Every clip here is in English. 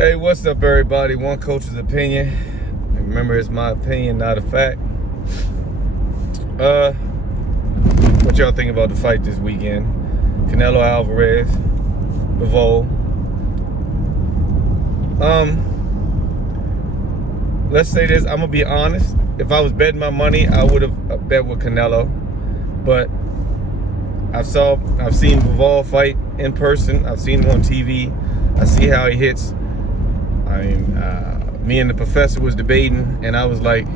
Hey, what's up, everybody? One coach's opinion. And remember, it's my opinion, not a fact. What y'all think about the fight this weekend? Canelo Alvarez, Bivol. Let's say this. I'm gonna be honest. If I was betting my money, I would have bet with Canelo. But I've seen Bivol fight in person. I've seen him on TV. I see how he hits. I mean, me and the professor was debating, and I was like,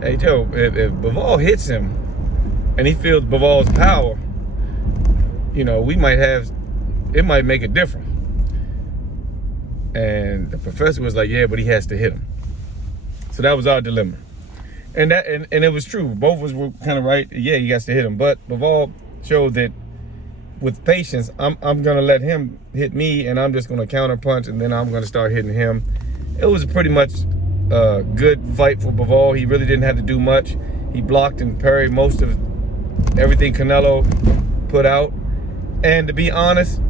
hey, Joe, if Bivol hits him and he feels Bivol's power, you know, it might make a difference. And the professor was like, yeah, but he has to hit him. So that was our dilemma. And it was true. Both of us were kind of right. Yeah, he has to hit him. But Bivol showed that with patience, I'm gonna let him hit me, and I'm just gonna counter punch, and then I'm gonna start hitting him. It was pretty much a good fight for Bivol. He really didn't have to do much. He blocked and parried most of everything Canelo put out. And to be honest,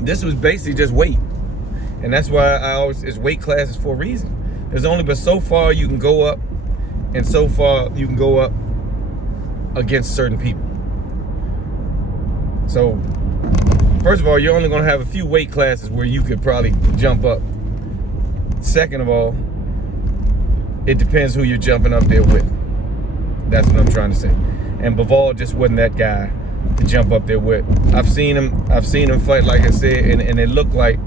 this was basically just weight. And that's why it's weight classes for a reason. There's only but so far you can go up, and so far you can go up against certain people. So, first of all, you're only going to have a few weight classes where you could probably jump up. Second of all, it depends who you're jumping up there with. That's what I'm trying to say. And Bivol just wasn't that guy to jump up there with. I've seen him fight, like I said, and it looked like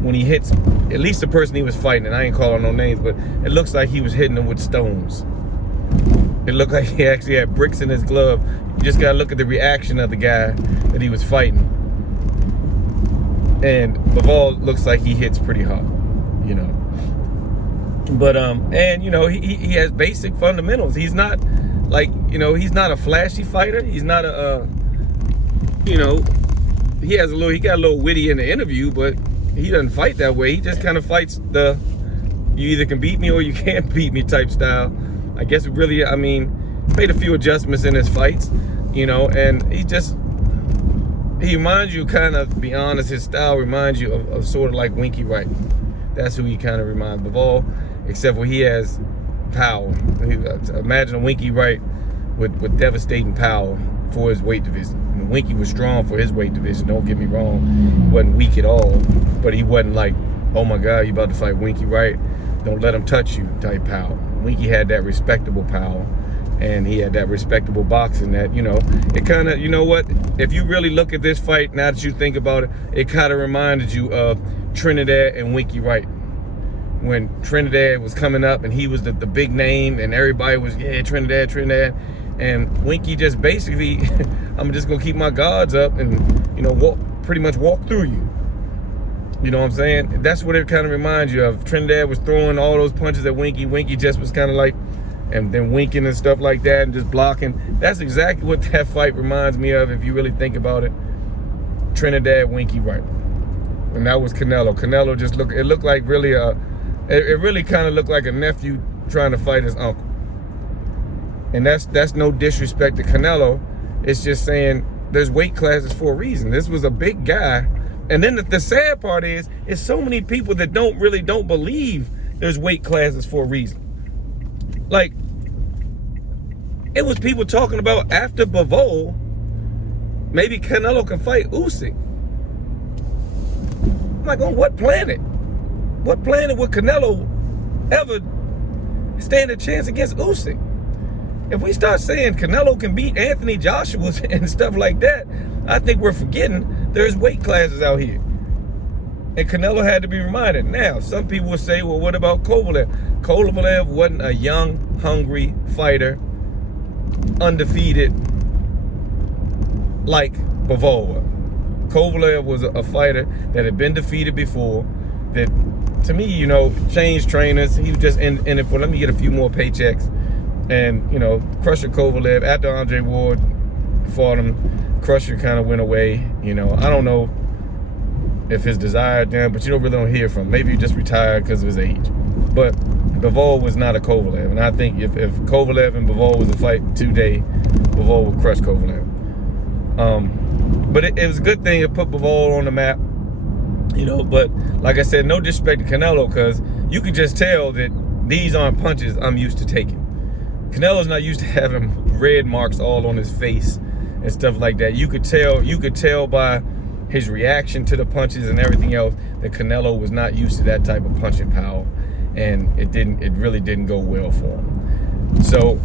when he hits, at least the person he was fighting, and I ain't calling no names, but it looks like he was hitting him with stones. It looked like he actually had bricks in his glove. You just gotta look at the reaction of the guy that he was fighting. And Bivol looks like he hits pretty hard, you know. But and you know, he has basic fundamentals. He's not like, you know, he's not a flashy fighter. He's not you know, he got a little witty in the interview, but he doesn't fight that way. He just kind of fights the you either can beat me or you can't beat me type style. I guess really, I mean, made a few adjustments in his fights, you know, and he reminds you, kind of, to be honest, his style reminds you of sort of like Winky Wright. That's who he kind of reminds of all, except for he has power. Imagine a Winky Wright with devastating power for his weight division. And Winky was strong for his weight division, don't get me wrong. He wasn't weak at all, but he wasn't like, oh my God, you about to fight Winky Wright, don't let him touch you type power. Winky had that respectable power, and he had that respectable boxing that, you know, it kind of, you know what, if you really look at this fight, now that you think about it, it kind of reminded you of Trinidad and Winky Wright. When Trinidad was coming up and he was the big name and everybody was, yeah, Trinidad. And Winky just basically, I'm just going to keep my guards up and, you know, pretty much walk through you. You know what I'm saying? That's what it kind of reminds you of. Trinidad was throwing all those punches at Winky. Winky just was kind of like, and then winking and stuff like that and just blocking. That's exactly what that fight reminds me of if you really think about it. Trinidad, Winky Wright. And that was Canelo. Canelo just looked like really it really kind of looked like a nephew trying to fight his uncle. And that's no disrespect to Canelo. It's just saying there's weight classes for a reason. This was a big guy. And then the sad part is so many people that don't believe there's weight classes for a reason. Like, it was people talking about after Bivol, maybe Canelo can fight Usyk. I'm like, on what planet? What planet would Canelo ever stand a chance against Usyk? If we start saying Canelo can beat Anthony Joshua and stuff like that, I think we're forgetting there's weight classes out here. And Canelo had to be reminded. Now, some people will say, well, what about Kovalev? Kovalev wasn't a young, hungry fighter, undefeated, like Bivol. Kovalev was a fighter that had been defeated before, that, to me, you know, changed trainers. He was just in it for, let me get a few more paychecks. And, you know, Crusher Kovalev, after Andre Ward fought him, Crusher kind of went away. You know, I don't know if his desire down, but you really don't hear from him. Maybe he just retired because of his age. But Bivol was not a Kovalev. And I think if Kovalev and Bivol was a fight today, Bivol would crush Kovalev. But it was a good thing it put Bivol on the map. You know, but like I said, no disrespect to Canelo, because you could just tell that these aren't punches I'm used to taking. Canelo's not used to having red marks all on his face and stuff like that. You could tell by his reaction to the punches and everything else that Canelo was not used to that type of punching power, and it really didn't go well for him. So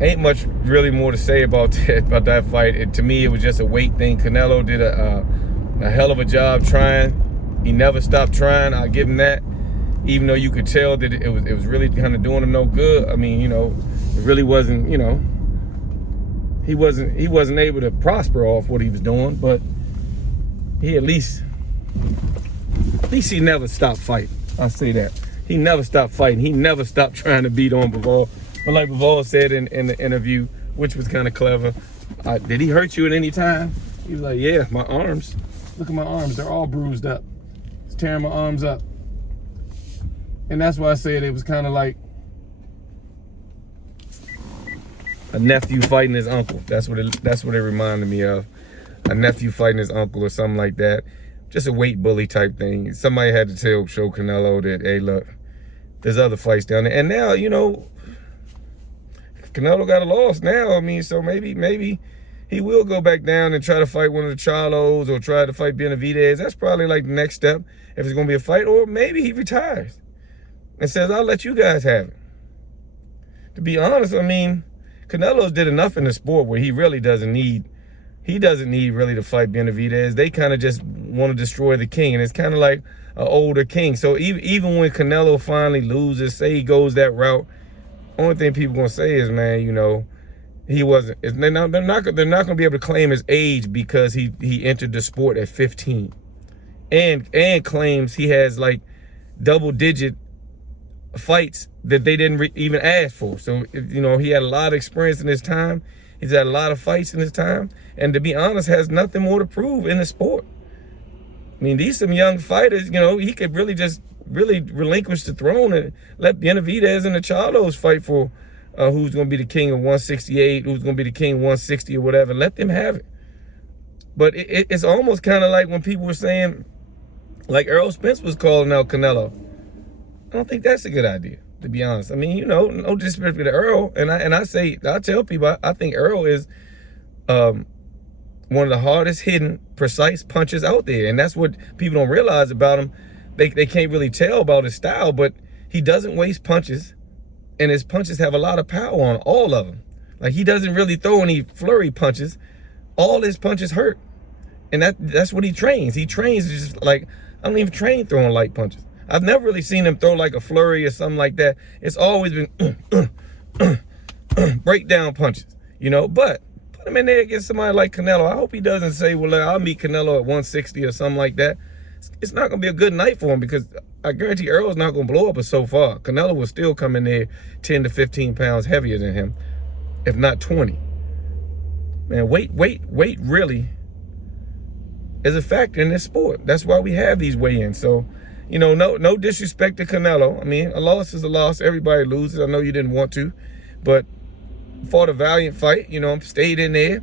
ain't much really more to say about that fight. To me, it was just a weight thing. Canelo did a hell of a job trying. He never stopped trying. I'll give him that. Even though you could tell that it was really kind of doing him no good. I mean, you know, it really wasn't, you know, he wasn't able to prosper off what he was doing, but he at least he never stopped fighting. I'll say that. He never stopped fighting. He never stopped trying to beat on Bivol. But like Bivol said in the interview, which was kind of clever, did he hurt you at any time? He was like, yeah, my arms. Look at my arms. They're all bruised up. It's tearing my arms up. And that's why I said it was kind of like a nephew fighting his uncle. That's what it reminded me of. A nephew fighting his uncle or something like that. Just a weight bully type thing. Somebody had to show Canelo that, hey, look, there's other fights down there. And now, you know, Canelo got a loss now. I mean, so maybe he will go back down and try to fight one of the Charlos or try to fight Benavidez. That's probably like the next step if it's going to be a fight. Or maybe he retires and says, I'll let you guys have it. To be honest, I mean, Canelo's did enough in the sport where he really doesn't need really to fight Benavidez. They kind of just want to destroy the king, and it's kind of like an older king. So even when Canelo finally loses, say he goes that route, only thing people gonna say is, man, you know, he wasn't. They're not gonna be able to claim his age because he entered the sport at 15, and claims he has like double-digit fights that they didn't even ask for. So, you know, he had a lot of experience in his time. He's had a lot of fights in his time, and to be honest, has nothing more to prove in the sport. I mean, these some young fighters. You know, he could really relinquish the throne and let Benavidez and the Charlos fight for who's going to be the king of 168, who's going to be the king of 160 or whatever. Let them have it. But it's almost kind of like when people were saying, like Errol Spence was calling out Canelo. I don't think that's a good idea, to be honest. I mean, you know, no disrespect to Earl, and I tell people I think Earl is one of the hardest hidden, precise punches out there, and that's what people don't realize about him. They can't really tell about his style, but he doesn't waste punches, and his punches have a lot of power on all of them. Like, he doesn't really throw any flurry punches. All his punches hurt, and that's what he trains. He trains just like, I don't even train throwing light punches. I've never really seen him throw like a flurry or something like that. It's always been breakdown punches, you know. But put him in there against somebody like Canelo. I hope he doesn't say, well, I'll meet Canelo at 160 or something like that. It's not going to be a good night for him, because I guarantee Earl's not going to blow up so far. Canelo will still come in there 10 to 15 pounds heavier than him, if not 20. Man, weight really is a factor in this sport. That's why we have these weigh-ins. So, you know, no disrespect to Canelo. I mean, a loss is a loss. Everybody loses. I know you didn't want to, but fought a valiant fight. You know, stayed in there.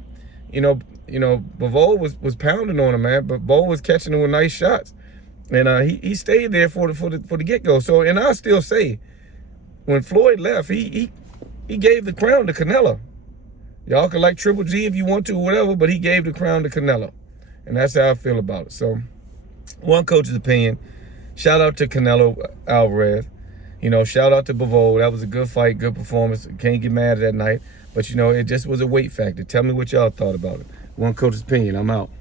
You know, Bivol was pounding on him, man. But Bivol was catching him with nice shots, and he stayed there for the get-go. So, and I still say, when Floyd left, he gave the crown to Canelo. Y'all can like Triple G if you want to, or whatever, but he gave the crown to Canelo, and that's how I feel about it. So, one coach's opinion. Shout out to Canelo Alvarez. You know, shout out to Bivol. That was a good fight, good performance. Can't get mad at that night. But, you know, it just was a weight factor. Tell me what y'all thought about it. One coach's opinion. I'm out.